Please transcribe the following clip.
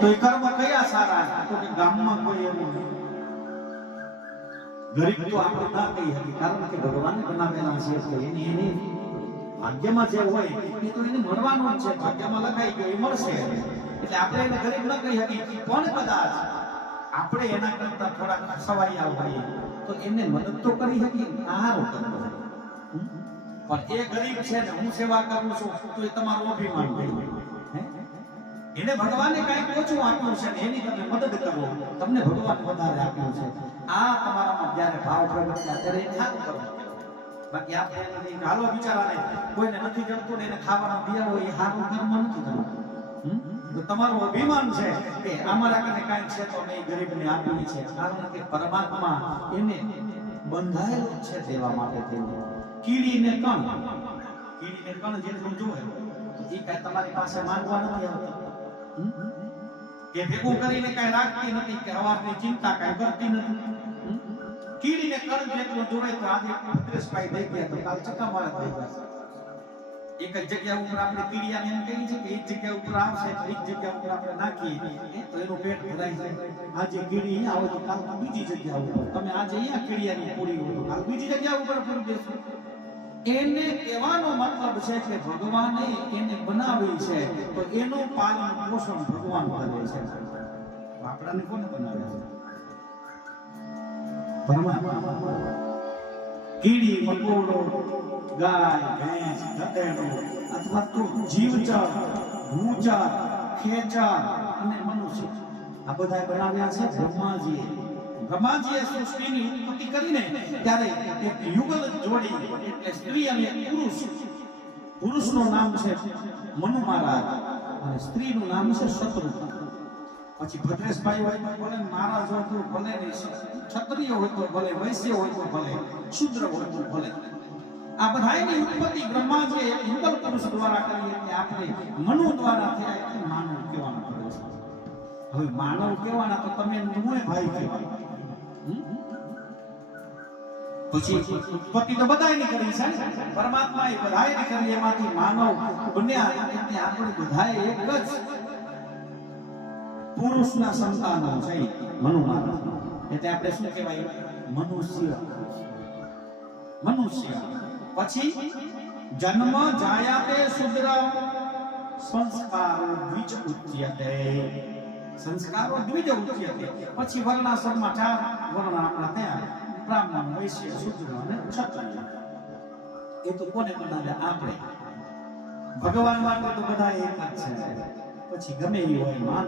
તો એ કર્મ કયા સારા? તો કે ગામમાં કોઈ એવું ગરીબ તો આપણે ના કહી શકીએ, કારણ કે ભગવાને બનાવેલા છે તો એની ભાગ્યમાં જે હોય એ તો એને મળવાનું જ છે, ભાગ્યમાં લખાઈ ગયો એ મળશે, એટલે આપણે એને ગરીબ ન કહી શકીએ. પણ કદાચ આપણે એના કરતા થોડા સવાયા હોઈએ તો એને મદદ તો કરી શકીએ, આહારો કરવો. પણ એ ગરીબ છે ને હું સેવા કરું છું તો એ તમારું અભિમાન થઈ. એને ભગવાને કઈક ઓછું આપ્યું છે ને એની તમે મદદ કરો, તમને ભગવાન વધારે આપ્યું છે. આ તમારામાં જ્યારે ભાવ પ્રગટ થાય ત્યારે એ સારું કરો. બાકી આપણે હાલો બિચારાને કોઈને નથી જમતું ને એને ખાવાનું દિયા હોય એ સારું કર્મ નથી કરવું. તો તમારું અભિમાન છે કે અમારા કને કાંઈ છે તો મેં ગરીબને આપ્યું છે, કારણ કે પરમાત્મા એને બંધાયેલું છે દેવા માટે. તેની કીડીને કણ જેટલું જોવે તો એ કાંઈ તમારી પાસે માંગવા નથી આવતી, કે ભેગું કરીને કાંઈ રાખતી નથી, કે હવારની ચિંતા કાંઈ કરતી નથી. કીડીને કણ જેટલું જોવે તો આજે ભદ્રેશભાઈ દઈ ગયા તો કાલ ચક્કા મારા થઈ જશે. એક જ જગ્યા ઉપર આપણે કીડિયાને એમ કહીએ છીએ કે એક જગ્યા ઉપર આવશે તો એક જગ્યા ઉપર આપણે નાખીએ તો એનું પેટ ભરાઈ જાય. આજે કીડી અહીંયા આવે તો કાલ બીજી જગ્યા ઉપર, તમે આજે અહીંયા કીડિયાની પૂરી હોય તો કાલ બીજી જગ્યા ઉપર પૂરી દેશો. એને કહેવાનો મતલબ છે કે ભગવાને એને બનાવી છે તો એનું પાલન પોષણ ભગવાન કરે છે. આપણાને કોને બનાવે છે? પરમાત્મા. કીડી, મકોડો, ગાય, ભેંસ, ગધેડો અથવા તો જીવચર, ભૂચર, ખેચર અને મનુષ્ય, આ બધા બનાવ્યા છે બ્રહ્માજીએ. બ્રહ્માજીએ સૃષ્ટિની ઉત્પત્તિ કરીને ત્યારે એક યુગલ જોડી એટલે સ્ત્રી અને પુરુષ. પુરુષનું નામ છે મનુ મહારાજ અને સ્ત્રીનું નામ છે શત્રુ. પછી ભદ્રેશભાઈ હોય તો ભલે, મહારાજ હોય તો ભલે, ક્ષત્રિય હોય તો ભલે, વૈશ્ય હોય તો ભલે, શુદ્ર હોય તો ભલે, આ બધાની ઉત્પત્તિ બ્રહ્માજીએ યુગલ પુરુષ દ્વારા કરી. એટલે આપણે મનુ દ્વારા થયા એટલે માનવ કહેવાનું પડે છે. હવે માનવ કહેવાના તો તમે નુએ ભાઈ કહેવાય. પછી ઉત્પત્તિ તો બધાયની કરી છે, પરમાત્માએ બધાયની કરી, એમાંથી માનવ બન્યા. એટલે આપણે બધાએ એક જ પુરુષના સંતાનો છે મનુ મહારાજ. એટલે આપણે શું કહેવાય? મનુષ્ય. પછી જન્મ જાયાતે શુદ્ર સંસ્કારો દ્વિજ ઉચ્યતે. સંસ્કારો દ્વિજ ઉચ્યતે. પછી વર્ણાશ્રમમાં 4 વર્ણ આપણા ત્યાં: બ્રાહ્મણ, વૈશ્ય, શુદ્ર અને ક્ષત્રિય. એ તો કોને બનાવ્યા? આપણે. ભગવાન માટે તો બધા એક જ છે. પછી ગમે એ હોય માનવ.